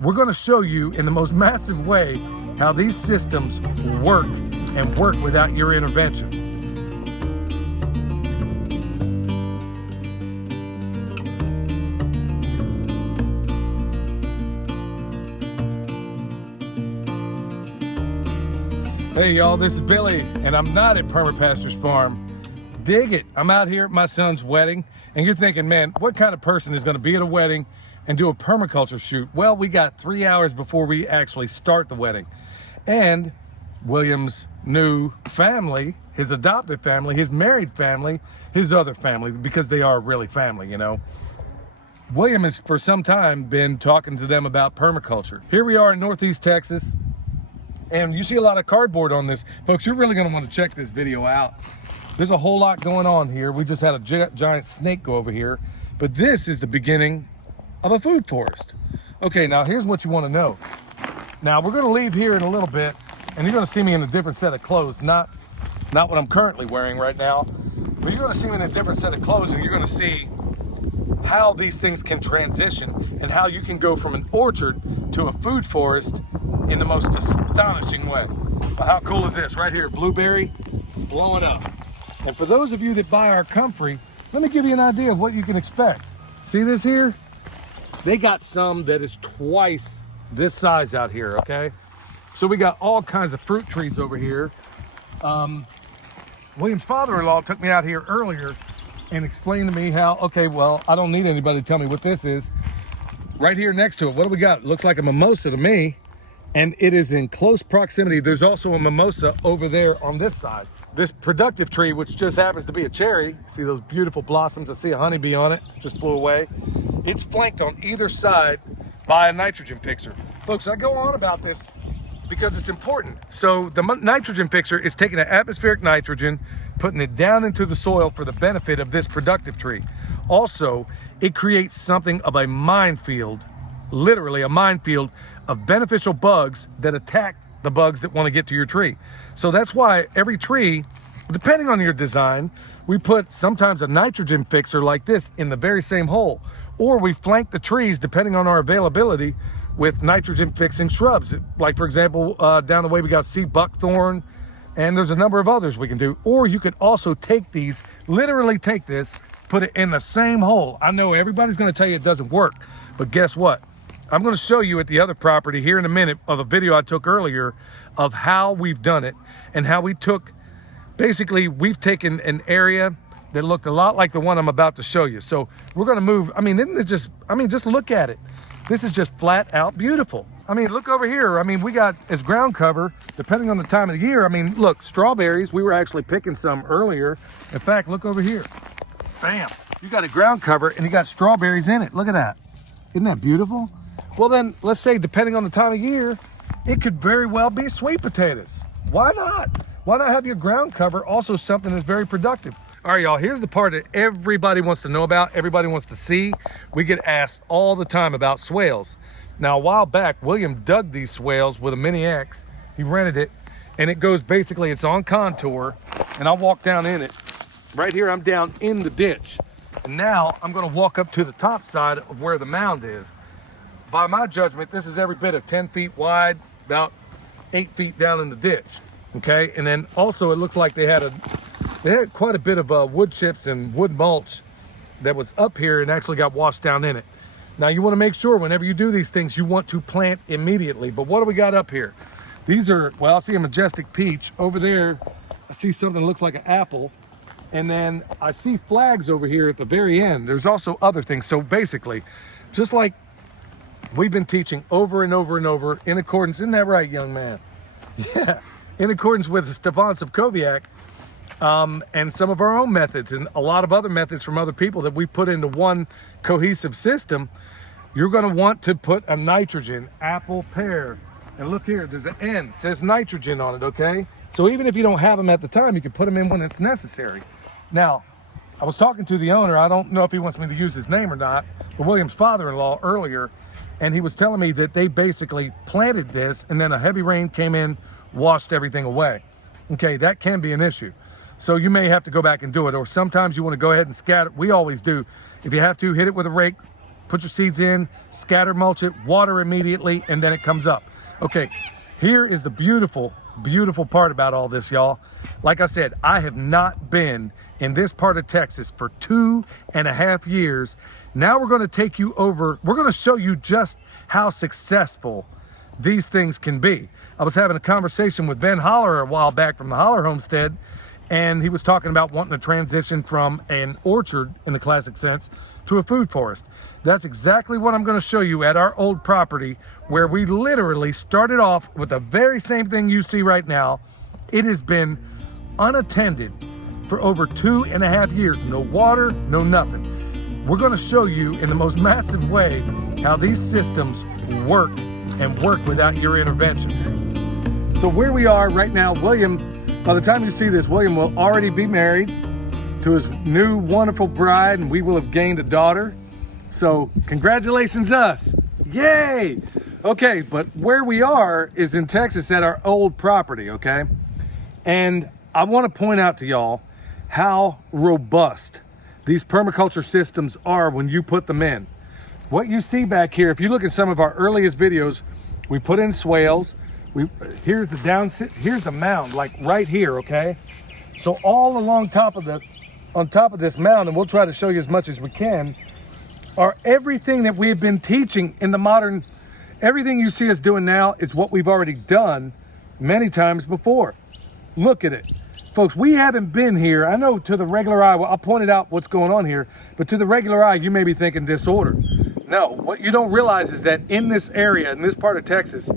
we're going to show you in the most massive way how these systems work and work without your intervention. Hey y'all, this is Billy, and I'm not at Perma Pastures Farm. Dig it, I'm out here at my son's wedding, and you're thinking, man, what kind of person is gonna be at a wedding and do a permaculture shoot? Well, we got 3 hours before we actually start the wedding. And William's new family, his adopted family, his married family, his other family, because they are really family, you know. William has for some time been talking to them about permaculture. Here we are in Northeast Texas. And you see a lot of cardboard on this. Folks, you're really gonna want to check this video out. There's a whole lot going on here. We just had a giant snake go over here. But this is the beginning of a food forest. Okay, now here's what you want to know. Now we're gonna leave here in a little bit, and you're gonna see me in a different set of clothes, not what I'm currently wearing right now, but you're gonna see me in a different set of clothes, and you're gonna see how these things can transition and how you can go from an orchard to a food forest in the most astonishing way. But how cool is this? Right here, blueberry blowing up. And for those of you that buy our comfrey, let me give you an idea of what you can expect. See this here? They got some that is twice this size out here, okay? So we got all kinds of fruit trees over here. William's father-in-law took me out here earlier and explained to me how, okay, well, I don't need anybody to tell me what this is. Right here next to it, what do we got? It looks like a mimosa to me. And it is in close proximity. There's also a mimosa over there on this side. This productive tree, which just happens to be a cherry, see those beautiful blossoms? I see a honeybee on it, just flew away. It's flanked on either side by a nitrogen fixer. Folks, I go on about this because it's important. So the nitrogen fixer is taking the atmospheric nitrogen, putting it down into the soil for the benefit of this productive tree. Also, it creates something of a minefield, literally a minefield of beneficial bugs that attack the bugs that want to get to your tree. So that's why every tree, depending on your design, we put sometimes a nitrogen fixer like this in the very same hole, or we flank the trees depending on our availability with nitrogen fixing shrubs. Like for example, down the way we got sea buckthorn, and there's a number of others we can do. Or you could also take these, literally take this, put it in the same hole. I know everybody's gonna tell you it doesn't work, but guess what? I'm going to show you at the other property here in a minute of a video I took earlier of how we've done it and how we took, basically we've taken an area that looked a lot like the one I'm about to show you. So we're going to move. I mean, isn't it just, just look at it. This is just flat out beautiful. I mean, look over here. I mean, we got as ground cover, depending on the time of the year. I mean, look, strawberries, we were actually picking some earlier. In fact, look over here. Bam. You got a ground cover and you got strawberries in it. Look at that. Isn't that beautiful? Well then, let's say depending on the time of year, it could very well be sweet potatoes. Why not? Why not have your ground cover also something that's very productive? All right, y'all, here's the part that everybody wants to know about, everybody wants to see. We get asked all the time about swales. Now, a while back, William dug these swales with a Mini X. He rented it, and it goes basically, it's on contour, and I'll walk down in it. Right here, I'm down in the ditch. And now I'm gonna walk up to the top side of where the mound is. By my judgment, this is every bit of 10 feet wide, about 8 feet down in the ditch, okay? And then also it looks like they had quite a bit of wood chips and wood mulch that was up here and actually got washed down in it. Now you wanna make sure whenever you do these things, you want to plant immediately. But what do we got up here? These are, well, I see a majestic peach. Over there, I see something that looks like an apple. And then I see flags over here at the very end. There's also other things. So basically, just like we've been teaching over and over and over in accordance, isn't that right, young man? Yeah, in accordance with Stefan Sobkowiak and some of our own methods and a lot of other methods from other people that we put into one cohesive system, you're gonna want to put a nitrogen, apple, pear, and look here, there's an N, says nitrogen on it, okay? So even if you don't have them at the time, you can put them in when it's necessary. Now, I was talking to the owner, I don't know if he wants me to use his name or not, but William's father-in-law earlier, and he was telling me that they basically planted this and then a heavy rain came in, washed everything away. Okay, that can be an issue. So you may have to go back and do it, or sometimes you want to go ahead and scatter. We always do. If you have to, hit it with a rake, put your seeds in, scatter mulch it, water immediately, and then it comes up. Okay, here is the beautiful, beautiful part about all this, y'all. Like I said, I have not been in this part of Texas for 2.5 years. Now we're going to take you over. We're going to show you just how successful these things can be. I was having a conversation with Ben Holler a while back from the Holler Homestead, and he was talking about wanting to transition from an orchard in the classic sense to a food forest. That's exactly what I'm going to show you at our old property, where we literally started off with the very same thing you see right now. It has been unattended for over 2.5 years. No water, no nothing. We're going to show you in the most massive way how these systems work and work without your intervention. So where we are right now, William, by the time you see this, William will already be married to his new wonderful bride, and we will have gained a daughter. So congratulations us. Yay! Okay, but where we are is in Texas at our old property, okay? And I want to point out to y'all how robust these permaculture systems are when you put them in. What you see back here, if you look at some of our earliest videos, we put in swales. Here's the mound, like right here, okay? So all along on top of this mound, and we'll try to show you as much as we can, are everything that we have been teaching in the modern. Everything you see us doing now is what we've already done many times before. Look at it. Folks, we haven't been here. I know to the regular eye, well, I'll point it out what's going on here, but to the regular eye, you may be thinking disorder. No, what you don't realize is that in this area, in this part of Texas,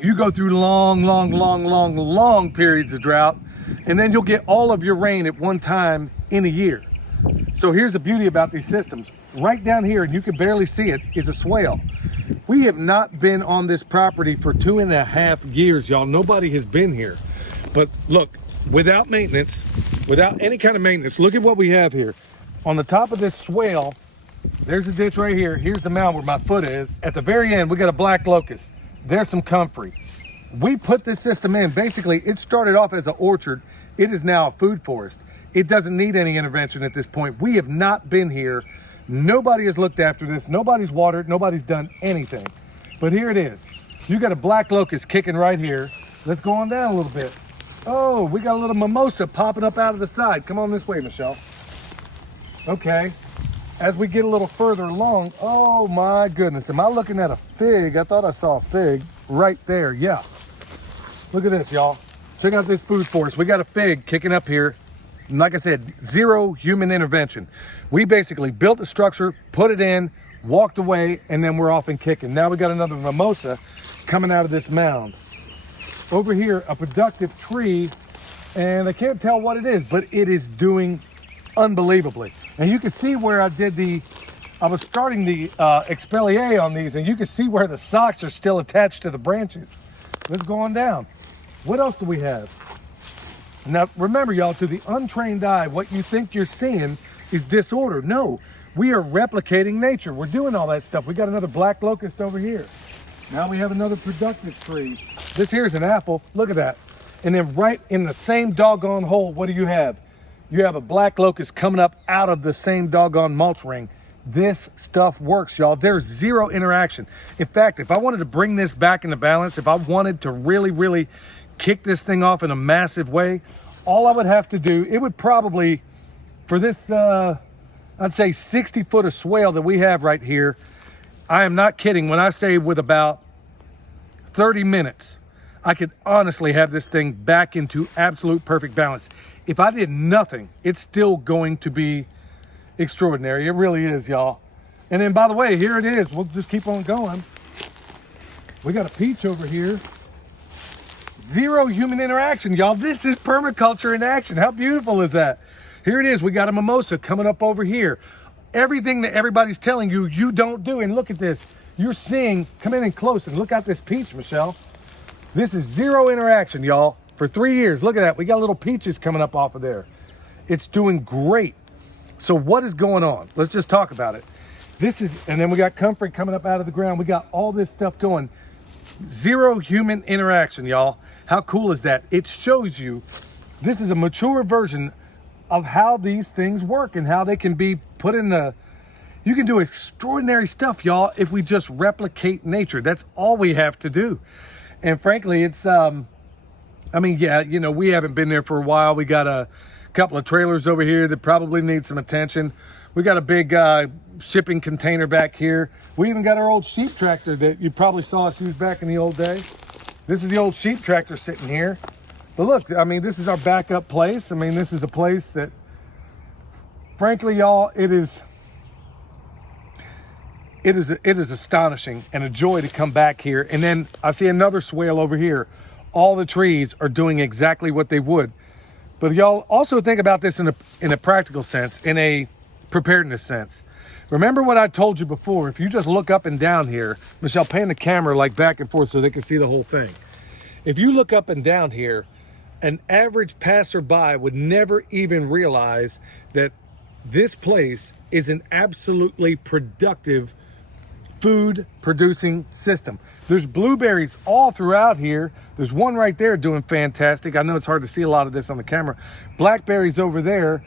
you go through long periods of drought, and then you'll get all of your rain at one time in a year. So here's the beauty about these systems. Right down here, and you can barely see it, is a swale. We have not been on this property for 2.5 years, y'all. Nobody has been here. But look, without maintenance, without any kind of maintenance, look at what we have here. On the top of this swale, there's a ditch right here. Here's the mound where my foot is. At the very end, we got a black locust. There's some comfrey. We put this system in. Basically, it started off as an orchard. It is now a food forest. It doesn't need any intervention at this point. We have not been here. Nobody has looked after this. Nobody's watered. Nobody's done anything. But here it is. You got a black locust kicking right here. Let's go on down a little bit. Oh, we got a little mimosa popping up out of the side. Come on this way, Michelle. Okay. As we get a little further along, oh my goodness, am I looking at a fig? I thought I saw a fig right there. Yeah. Look at this, y'all. Check out this food forest. We got a fig kicking up here. And like I said, zero human intervention. We basically built the structure, put it in, walked away, and then we're off and kicking. Now we got another mimosa coming out of this mound. Over here, a productive tree, and I can't tell what it is, but it is doing unbelievably. And you can see where I was starting the expellier on these, and you can see where the socks are still attached to the branches. Let's go on down. What else do we have? Now, remember, y'all, to the untrained eye, what you think you're seeing is disorder. No, we are replicating nature. We're doing all that stuff. We got another black locust over here. Now we have another productive tree. This here is an apple. Look at that. And then right in the same doggone hole, what do you have? You have a black locust coming up out of the same doggone mulch ring. This stuff works, y'all. There's zero interaction. In fact, if I wanted to bring this back into balance, if I wanted to really, really kick this thing off in a massive way, all I would have to do, it would probably, for this, I'd say 60 foot of swale that we have right here, I am not kidding when I say with about 30 minutes, I could honestly have this thing back into absolute perfect balance. If I did nothing, it's still going to be extraordinary. It really is, y'all. And then, by the way, here it is. We'll just keep on going. We got a peach over here. Zero human interaction, y'all. This is permaculture in action. How beautiful is that? Here it is. We got a mimosa coming up over here. Everything that everybody's telling you, you don't do. And look at this. You're seeing, come in and close and look at this peach, Michelle. This is zero interaction, y'all. For 3 years, look at that. We got little peaches coming up off of there. It's doing great. So what is going on? Let's just talk about it. And then we got comfrey coming up out of the ground. We got all this stuff going. Zero human interaction, y'all. How cool is that? It shows you this is a mature version of how these things work and how they can be put in the You can do extraordinary stuff, y'all, if we just replicate nature. That's all we have to do. And frankly, it's, I mean, yeah, you know, we haven't been there for a while. We got a couple of trailers over here that probably need some attention. We got a big shipping container back here. We even got our old sheep tractor that you probably saw us use back in the old day. This is the old sheep tractor sitting here. But look, I mean, this is our backup place. I mean, this is a place that, frankly, y'all, it is astonishing and a joy to come back here. And then I see another swale over here. All the trees are doing exactly what they would. But y'all also think about this in a practical sense, in a preparedness sense. Remember what I told you before. If you just look up and down here, Michelle, pan the camera like back and forth so they can see the whole thing. If you look up and down here, an average passerby would never even realize that this place is an absolutely productive food producing system. There's blueberries all throughout here. There's one right there doing fantastic. I know it's hard to see a lot of this on the camera. Blackberries over there.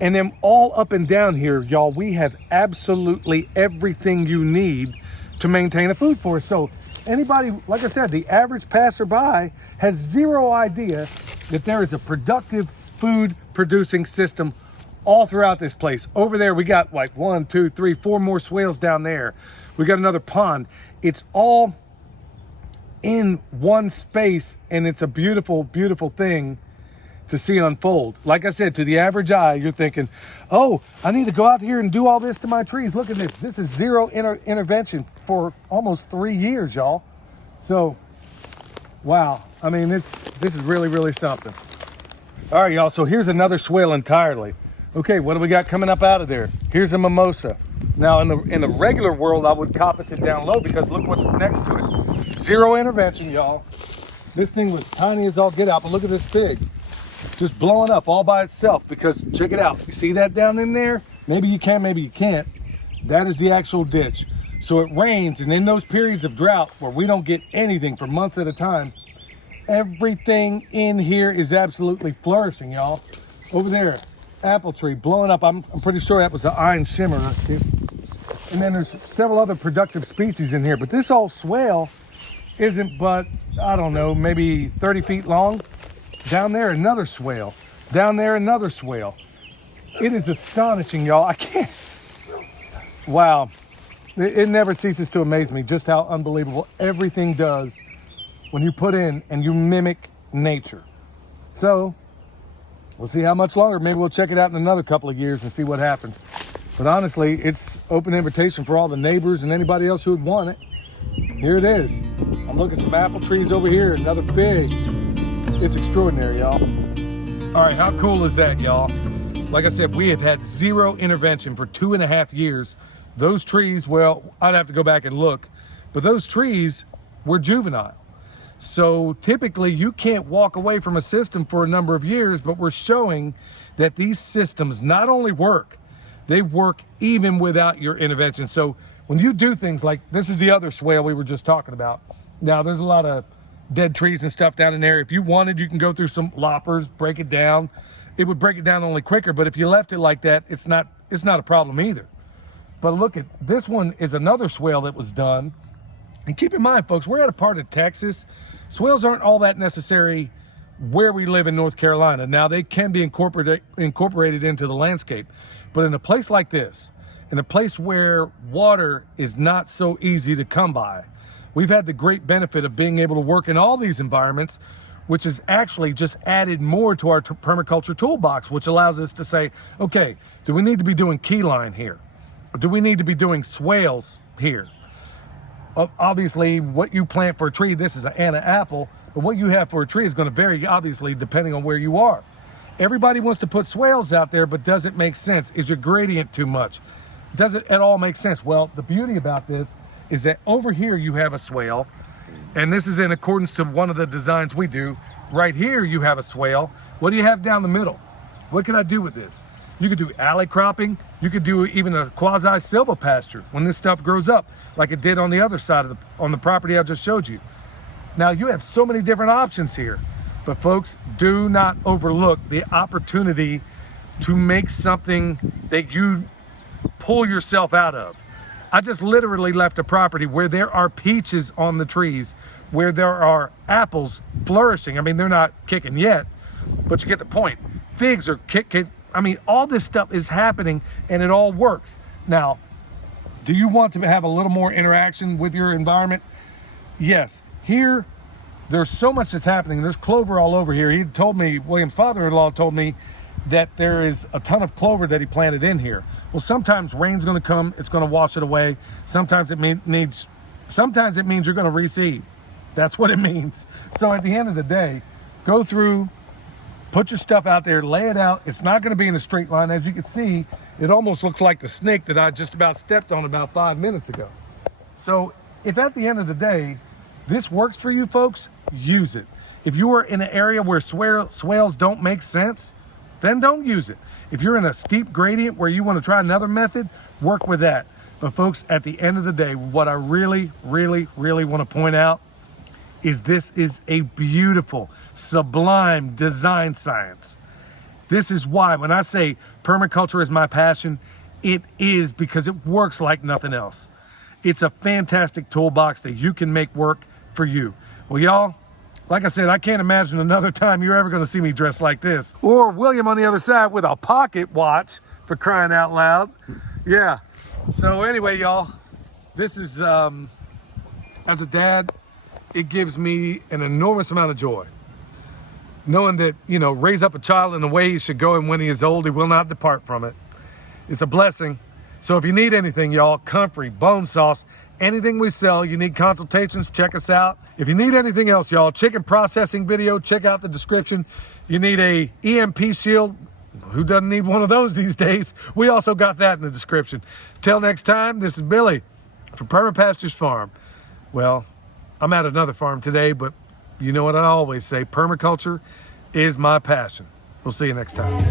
And then all up and down here, y'all, we have absolutely everything you need to maintain a food forest. So anybody, like I said, the average passerby has zero idea that there is a productive food producing system all throughout this place. Over there, we got like 1, 2, 3, 4 more swales down there. We got another pond. It's all in one space, and it's a beautiful, beautiful thing to see unfold. Like I said, to the average eye, you're thinking, oh, I need to go out here and do all this to my trees. Look at this. This is zero intervention for almost 3 years, y'all. So, wow. I mean, this is really, really something. All right, y'all. So here's another swale entirely. Okay, what do we got coming up out of there? Here's a mimosa. Now, in the regular world, I would coppice it down low because look what's next to it. Zero intervention, y'all. This thing was tiny as all get out, but look at this fig. Just blowing up all by itself, because check it out. You see that down in there? Maybe you can, maybe you can't. That is the actual ditch. So it rains, and in those periods of drought where we don't get anything for months at a time, everything in here is absolutely flourishing, y'all. Over there, apple tree blowing up. I'm pretty sure that was the iron shimmer. And then there's several other productive species in here, but this old swale isn't but, I don't know, maybe 30 feet long. Down there, another swale. Down there, another swale. It is astonishing, y'all. I can't. Wow. It never ceases to amaze me just how unbelievable everything does when you put in and you mimic nature. So, we'll see how much longer. Maybe we'll check it out in another couple of years and see what happens. But honestly, it's open invitation for all the neighbors and anybody else who would want it. Here it is. I'm looking at some apple trees over here, another fig. It's extraordinary, y'all. All right, how cool is that, y'all? Like I said, we have had zero intervention for 2.5 years. Those trees, well, I'd have to go back and look, but those trees were juvenile. So typically you can't walk away from a system for a number of years, but we're showing that these systems not only work, they work even without your intervention. So when you do things like, this is the other swale we were just talking about. Now there's a lot of dead trees and stuff down in there. If you wanted, you can go through some loppers, break it down. It would break it down only quicker, but if you left it like that, it's not a problem either. But look at this one is another swale that was done. And keep in mind, folks, we're at a part of Texas. Swales aren't all that necessary where we live in North Carolina. Now they can be incorporated into the landscape, but in a place like this, in a place where water is not so easy to come by, we've had the great benefit of being able to work in all these environments, which has actually just added more to our permaculture toolbox, which allows us to say, okay, do we need to be doing keyline here? Or do we need to be doing swales here? Obviously, what you plant for a tree, this is an Anna apple, but what you have for a tree is going to vary, obviously, depending on where you are. Everybody wants to put swales out there, but does it make sense? Is your gradient too much? Does it at all make sense? Well, the beauty about this is that over here you have a swale, and this is in accordance to one of the designs we do. Right here you have a swale. What do you have down the middle? What can I do with this? You could do alley cropping. You could do even a quasi silvopasture when this stuff grows up, like it did on the other side of on the property I just showed you. Now you have so many different options here, but folks, do not overlook the opportunity to make something that you pull yourself out of. I just literally left a property where there are peaches on the trees, where there are apples flourishing. I mean, they're not kicking yet, but you get the point. Figs are kicking. I mean, all this stuff is happening and it all works. Now, do you want to have a little more interaction with your environment? Yes. Here, there's so much that's happening. There's clover all over here. He told me, William's father-in-law told me that there is a ton of clover that he planted in here. Well, sometimes rain's going to come, it's going to wash it away. Sometimes it means you're going to reseed. That's what it means. So at the end of the day, go through, put your stuff out there, lay it out. It's not going to be in a straight line. As you can see, it almost looks like the snake that I just about stepped on about 5 minutes ago. So if at the end of the day, this works for you folks, use it. If you are in an area where swales don't make sense, then don't use it. If you're in a steep gradient where you want to try another method, work with that. But folks, at the end of the day, what I really, really, really want to point out is this is a beautiful, sublime design science. This is why when I say permaculture is my passion, it is because it works like nothing else. It's a fantastic toolbox that you can make work for you. Well, y'all, like I said, I can't imagine another time you're ever going to see me dressed like this. Or William on the other side with a pocket watch, for crying out loud. Yeah. So anyway, y'all, this is, as a dad, it gives me an enormous amount of joy. Knowing that, you know, raise up a child in the way he should go, and when he is old, he will not depart from it. It's a blessing. So if you need anything, y'all, comfrey, bone sauce, anything we sell, you need consultations, check us out. If you need anything else, y'all, chicken processing video, check out the description. You need a EMP shield. Who doesn't need one of those these days? We also got that in the description. Till next time, this is Billy from Perma Pastures Farm. Well, I'm at another farm today, but you know what I always say, permaculture is my passion. We'll see you next time.